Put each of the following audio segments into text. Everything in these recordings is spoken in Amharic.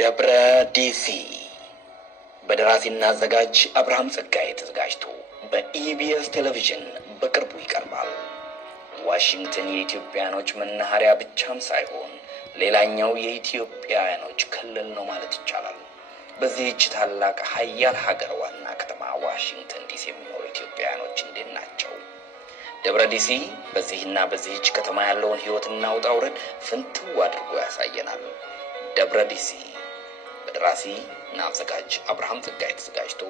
ደብረ ዲሲ በደራሲና አዘጋጅ አብርሃም ጸጋዬ ተዘጋጅቶ በኢቢኤስ ቴሌቪዥን በቅርቡ ይቀርባል። ዋሽንግተን የኢትዮጵያኖች መናኸሪያ ብቻም ሳይሆን ሌላኛው የኢትዮጵያኖች ክልል ነው ማለት ይቻላል። በዚህች ታላቅ ሀያል ሀገር ዋና ከተማ ዋሽንግተን ዲሲ የሚኖሩ ኢትዮጵያኖች እንዴት ናቸው? ደብረ ዲሲ በዚህና በዚህች ከተማ ያለውን ህይወትና ውጣ ውረድ ፍንትው አድርጎ ያሳየናል። ደብረ ዲሲ በደራሲ እና አዘጋጅ አብርሃም ጸጋዬ ተዘጋጅቶ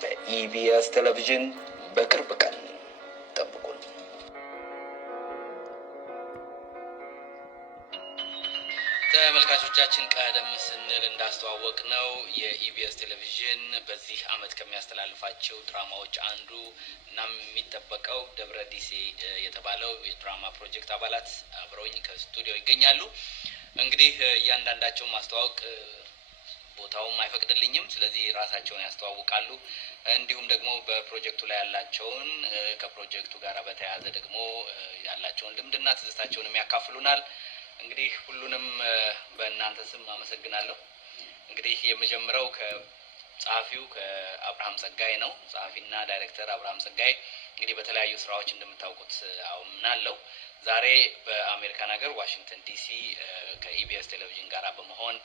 በኢቢኤስ ቴሌቪዥን በቅርብ ቀን ጠብቁን። ተመልካቾቻችን ቀደም ስንል እንዳስተዋወቅ ነው የኢቢኤስ ቴሌቪዥን በዚህ አመት ከሚያስተላልፋቸው ድራማዎች አንዱ እናም የሚጠበቀው ደብረ ዲሲ የተባለው የድራማ ፕሮጀክት አባላት አብረውኝ ከስቱዲዮ ይገኛሉ። እንግዲህ እያንዳንዳቸው ማስተዋወቅ ቦታውም አይፈቅድልኝም። ስለዚህ ራሳቸውን ያስተዋውቃሉ። እንዲሁም ደግሞ በፕሮጀክቱ ላይ ያላቸውን ከፕሮጀክቱ ጋር በተያያዘ ደግሞ ያላቸውን ልምድና ትዝታቸውን ያካፍሉናል። እንግዲህ ሁሉንም በእናንተ ስም አመሰግናለሁ። እንግዲህ የመጀመሪያው ከጸሐፊው ከአብርሃም ጸጋዬ ነው። ጸሐፊና ዳይሬክተር አብርሃም ጸጋዬ እንግዲህ በተለያዩ ስራዎች እንደምታውቁት አምናለሁ። ዛሬ በአሜሪካን ሀገር ዋሽንግተን ዲሲ ከኢቢኤስ ቴሌቪዥን ጋር በመሆን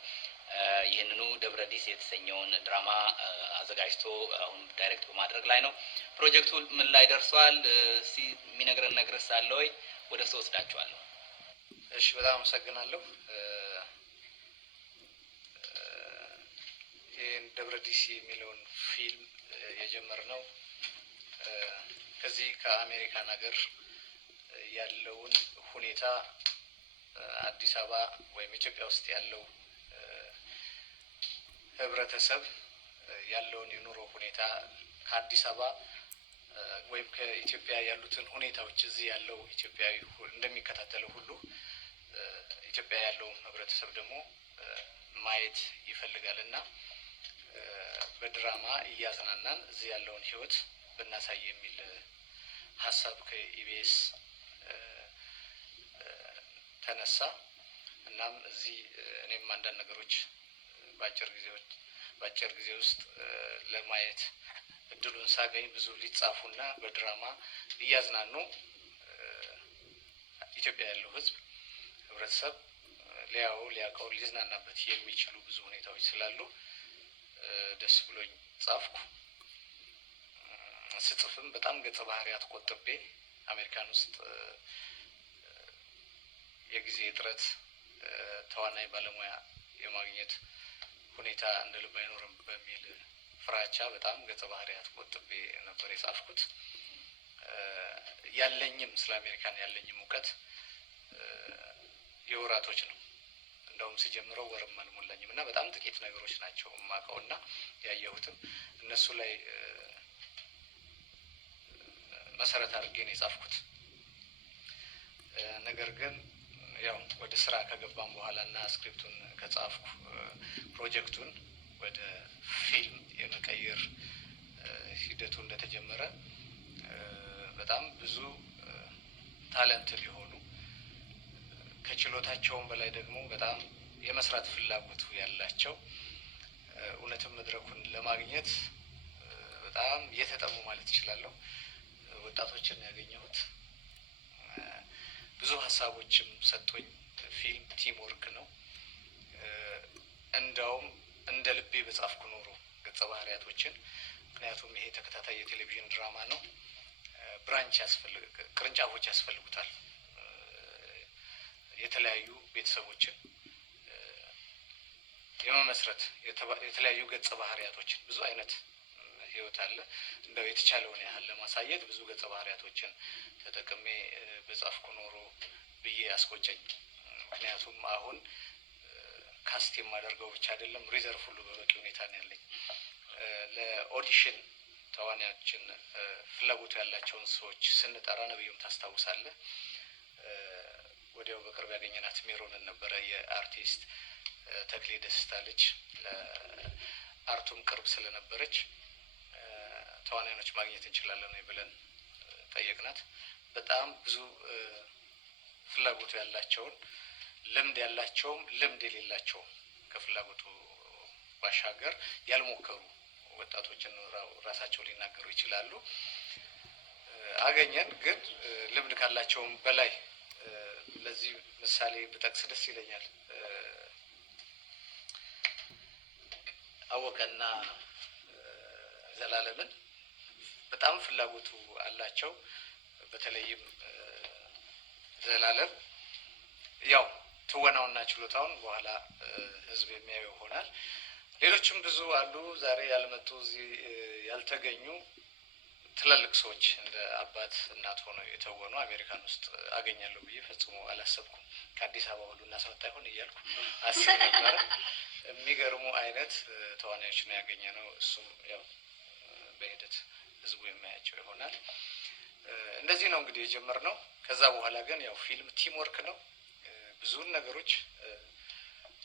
ይህንኑ ደብረ ዲሲ የተሰኘውን ድራማ አዘጋጅቶ አሁን ዳይሬክት በማድረግ ላይ ነው። ፕሮጀክቱ ምን ላይ ደርሷል? የሚነግረን ነገር ሳለ ወይ ወደ እሱ ወስዳችኋለሁ። እሺ፣ በጣም አመሰግናለሁ። ይህን ደብረ ዲሲ የሚለውን ፊልም የጀመርነው ከዚህ ከአሜሪካን ሀገር ያለውን ሁኔታ አዲስ አበባ ወይም ኢትዮጵያ ውስጥ ያለው ህብረተሰብ ያለውን የኑሮ ሁኔታ ከአዲስ አበባ ወይም ከኢትዮጵያ ያሉትን ሁኔታዎች እዚህ ያለው ኢትዮጵያዊ እንደሚከታተለው ሁሉ ኢትዮጵያ ያለው ህብረተሰብ ደግሞ ማየት ይፈልጋል እና በድራማ እያዝናናን እዚህ ያለውን ህይወት ብናሳይ የሚል ሀሳብ ከኢቢኤስ ተነሳ። እናም እዚህ እኔም አንዳንድ ነገሮች በአጭር ጊዜ ውስጥ ለማየት እድሉን ሳገኝ ብዙ ሊጻፉና በድራማ እያዝናኑ ኢትዮጵያ ያለው ህዝብ ህብረተሰብ ሊያውቀው ሊዝናናበት የሚችሉ ብዙ ሁኔታዎች ስላሉ ደስ ብሎኝ ጻፍኩ። ስጽፍም በጣም ገጸ ባህሪያት ቆጥቤ አሜሪካን ውስጥ የጊዜ እጥረት ተዋናይ ባለሙያ የማግኘት ሁኔታ እንደ ልብ አይኖርም በሚል ፍራቻ በጣም ገጸ ባህሪያት ቆጥቤ ነበር የጻፍኩት። ያለኝም ስለ አሜሪካን ያለኝም እውቀት የወራቶች ነው። እንደውም ሲጀምረው ወርም አልሞላኝም እና በጣም ጥቂት ነገሮች ናቸው የማውቀው እና ያየሁትም እነሱ ላይ መሰረት አድርጌ ነው የጻፍኩት። ነገር ግን ያው ወደ ስራ ከገባም በኋላ እና ስክሪፕቱን ከጻፍኩ ፕሮጀክቱን ወደ ፊልም የመቀየር ሂደቱ እንደተጀመረ በጣም ብዙ ታለንት ሊሆኑ ከችሎታቸውም በላይ ደግሞ በጣም የመስራት ፍላጎቱ ያላቸው እውነትም መድረኩን ለማግኘት በጣም እየተጠሙ ማለት እችላለሁ ወጣቶችን ያገኘሁት። ብዙ ሀሳቦችም ሰጥቶኝ ፊልም ቲም ወርክ ነው። እንዳውም እንደ ልቤ በጻፍኩ ኖሮ ገጸ ባህሪያቶችን፣ ምክንያቱም ይሄ ተከታታይ የቴሌቪዥን ድራማ ነው። ቅርንጫፎች ያስፈልጉታል። የተለያዩ ቤተሰቦችን የመመስረት የተለያዩ ገጸ ባህሪያቶችን ብዙ አይነት ህይወት አለ። እንደው የተቻለውን ያህል ለማሳየት ብዙ ገጸ ባህሪያቶችን ተጠቅሜ በጻፍኩ ኖሮ ብዬ አስቆጨኝ። ምክንያቱም አሁን ካስት የማደርገው ብቻ አይደለም፣ ሪዘርቭ ሁሉ በበቂ ሁኔታ ነው ያለኝ። ለኦዲሽን ተዋናዮችን ፍላጎቱ ያላቸውን ሰዎች ስንጠራ ነብዩም ታስታውሳለህ፣ ወዲያው በቅርብ ያገኘናት ሜሮንን ነበረ። የአርቲስት ተክሌ ደስታ ልጅ ለአርቱም ቅርብ ስለነበረች ተዋናዮች ማግኘት እንችላለን ብለን ጠየቅናት። በጣም ብዙ ፍላጎቱ ያላቸውን ልምድ ያላቸውም ልምድ የሌላቸውም ከፍላጎቱ ባሻገር ያልሞከሩ ወጣቶችን ራሳቸው ሊናገሩ ይችላሉ። አገኘን ግን ልምድ ካላቸውም በላይ ለዚህ ምሳሌ ብጠቅስ ደስ ይለኛል። አወቀና ዘላለምን በጣም ፍላጎቱ አላቸው። በተለይም ዘላለም ያው ትወናውና ችሎታውን በኋላ ህዝብ የሚያየው ይሆናል። ሌሎችም ብዙ አሉ ዛሬ ያልመጡ እዚህ ያልተገኙ ትላልቅ ሰዎች እንደ አባት እናት ሆነው የተወኑ አሜሪካን ውስጥ አገኛለሁ ብዬ ፈጽሞ አላሰብኩም። ከአዲስ አበባ ሁሉ እናስመጣ ይሆን እያልኩ አስብ ነበረ። የሚገርሙ አይነት ተዋናዮች ነው ያገኘ ነው። እሱም ያው በሂደት ህዝቡ የሚያያቸው ይሆናል። እንደዚህ ነው እንግዲህ የጀመርነው። ከዛ በኋላ ግን ያው ፊልም ቲም ወርክ ነው። ብዙውን ነገሮች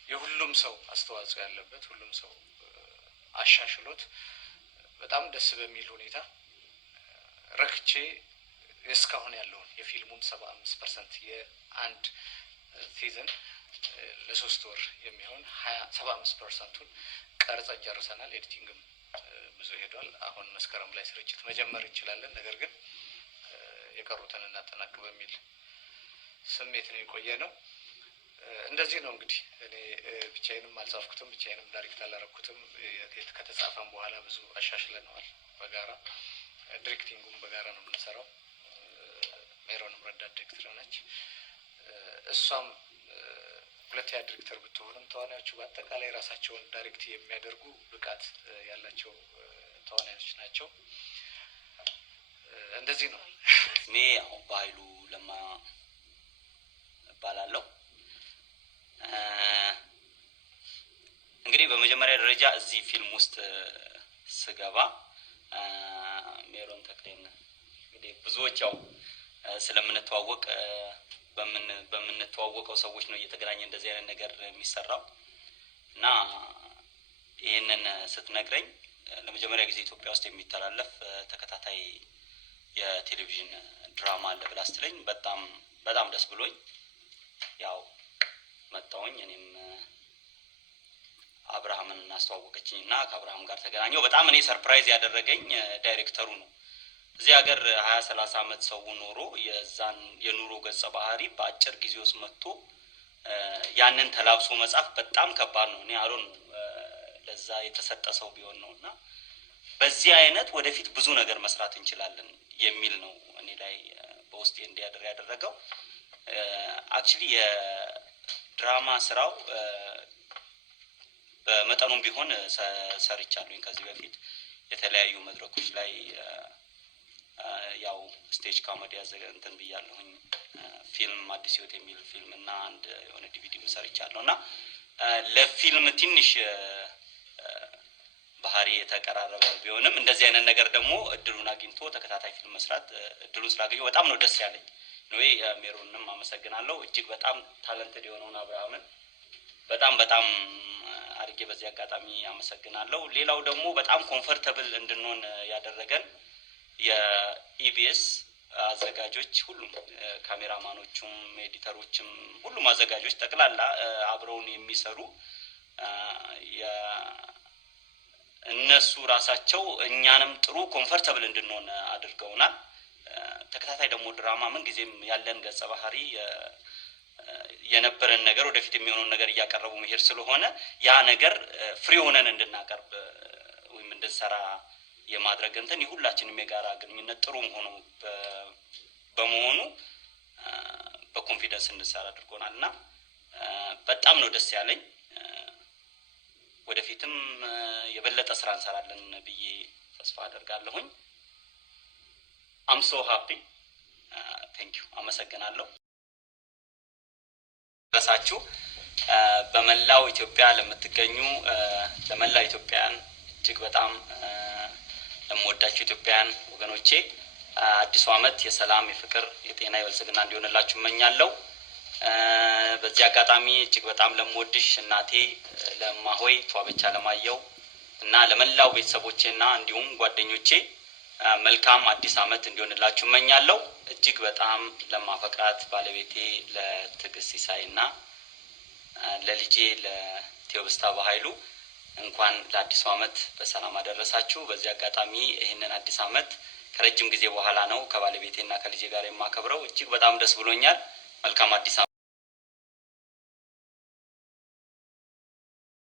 የሁሉም ሰው አስተዋጽኦ ያለበት፣ ሁሉም ሰው አሻሽሎት በጣም ደስ በሚል ሁኔታ ረክቼ እስካሁን ያለውን የፊልሙን 75% የአንድ ሲዝን ለ3 ወር የሚሆን 75%ን ቀርጸን ጨርሰናል። ኤዲቲንግም ብዙ ሄዷል። አሁን መስከረም ላይ ስርጭት መጀመር እንችላለን። ነገር ግን የቀሩትን እናጠናቅ በሚል ስሜት ነው የቆየ ነው። እንደዚህ ነው እንግዲህ እኔ ብቻዬንም አልጻፍኩትም፣ ብቻዬንም ዳይሬክት አላረኩትም። ከተጻፈም በኋላ ብዙ አሻሽለነዋል በጋራ። ዲሬክቲንጉም በጋራ ነው የምንሰራው። ሜሮንም ረዳት ዲሬክተር ነች። እሷም ሁለተኛ ዲሬክተር ብትሆንም ተዋናዮቹ በአጠቃላይ ራሳቸውን ዳይሬክት የሚያደርጉ ብቃት ያላቸው ተዋናዮች ናቸው። እንደዚህ ነው። እኔ አሁን በኃይሉ ለማ እባላለሁ። እንግዲህ በመጀመሪያ ደረጃ እዚህ ፊልም ውስጥ ስገባ ሜሮን ተክሌን እንግዲህ ብዙዎች ያው ስለምንተዋወቅ በምንተዋወቀው ሰዎች ነው እየተገናኘ እንደዚህ አይነት ነገር የሚሰራው እና ይህንን ስትነግረኝ ለመጀመሪያ ጊዜ ኢትዮጵያ ውስጥ የሚተላለፍ ተከታታይ የቴሌቪዥን ድራማ አለ ብላ ስትለኝ በጣም ደስ ብሎኝ ያው መጣሁኝ። እኔም አብርሃምን አስተዋወቀችኝ እና ከአብርሃም ጋር ተገናኘው። በጣም እኔ ሰርፕራይዝ ያደረገኝ ዳይሬክተሩ ነው። እዚህ ሀገር 20-30 ዓመት ሰው ኖሮ የዛን የኑሮ ገጸ ባህሪ በአጭር ጊዜ ውስጥ መጥቶ ያንን ተላብሶ መጻፍ በጣም ከባድ ነው። እኔ አሮን ለዛ የተሰጠ ሰው ቢሆን ነው እና በዚህ አይነት ወደፊት ብዙ ነገር መስራት እንችላለን የሚል ነው እኔ ላይ በውስጤ እንዲያደር ያደረገው። አክቹሊ የድራማ ስራው በመጠኑም ቢሆን ሰርቻለሁኝ ከዚህ በፊት የተለያዩ መድረኮች ላይ ያው ስቴጅ ኮሜዲ እንትን ብያለሁኝ። ፊልም አዲስ ህይወት የሚል ፊልም እና አንድ የሆነ ዲቪዲ ሰርቻለሁ እና ለፊልም ትንሽ ባህሪ የተቀራረበ ቢሆንም እንደዚህ አይነት ነገር ደግሞ እድሉን አግኝቶ ተከታታይ ፊልም መስራት እድሉን ስላገኘው በጣም ነው ደስ ያለኝ። ነው ሜሮንም አመሰግናለሁ። እጅግ በጣም ታለንትድ የሆነውን አብርሃምን በጣም አድርጌ በዚህ አጋጣሚ አመሰግናለሁ። ሌላው ደግሞ በጣም ኮምፎርታብል እንድንሆን ያደረገን የኢቢኤስ አዘጋጆች ሁሉም ካሜራማኖቹም ኤዲተሮችም ሁሉም አዘጋጆች ጠቅላላ አብረውን የሚሰሩ እነሱ ራሳቸው እኛንም ጥሩ ኮምፎርታብል እንድንሆን አድርገውናል። ተከታታይ ደግሞ ድራማ ምን ጊዜም ያለን ገጸ ባህሪ የነበረን ነገር ወደፊት የሚሆነውን ነገር እያቀረቡ መሄድ ስለሆነ ያ ነገር ፍሪ ሆነን እንድናቀርብ ወይም እንድንሰራ የማድረግ እንትን የሁላችንም የጋራ ግንኙነት ጥሩ በመሆኑ በኮንፊደንስ እንድንሰራ አድርጎናል እና በጣም ነው ደስ ያለኝ። ወደፊትም የበለጠ ስራ እንሰራለን ብዬ ተስፋ አደርጋለሁኝ። I'm so happy. Thank you. አመሰግናለሁ። በሳችሁ በመላው ኢትዮጵያ ለምትገኙ ለመላው ኢትዮጵያን እጅግ በጣም ለምወዳችሁ ኢትዮጵያን ወገኖቼ አዲሱ ዓመት የሰላም፣ የፍቅር፣ የጤና፣ የብልጽግና እንዲሆንላችሁ እመኛለሁ። በዚህ አጋጣሚ እጅግ በጣም ለምወድሽ እናቴ ለማሆይ ተዋበቻ ለማየው እና ለመላው ቤተሰቦቼና እንዲሁም ጓደኞቼ መልካም አዲስ ዓመት እንዲሆንላችሁ እመኛለሁ። እጅግ በጣም ለማፈቅራት ባለቤቴ ለትዕግስት ሲሳይና ለልጄ ለቴዎብስታ በኃይሉ እንኳን ለአዲሱ ዓመት በሰላም አደረሳችሁ። በዚህ አጋጣሚ ይህንን አዲስ ዓመት ከረጅም ጊዜ በኋላ ነው ከባለቤቴና ከልጄ ጋር የማከብረው። እጅግ በጣም ደስ ብሎኛል። መልካም አዲስ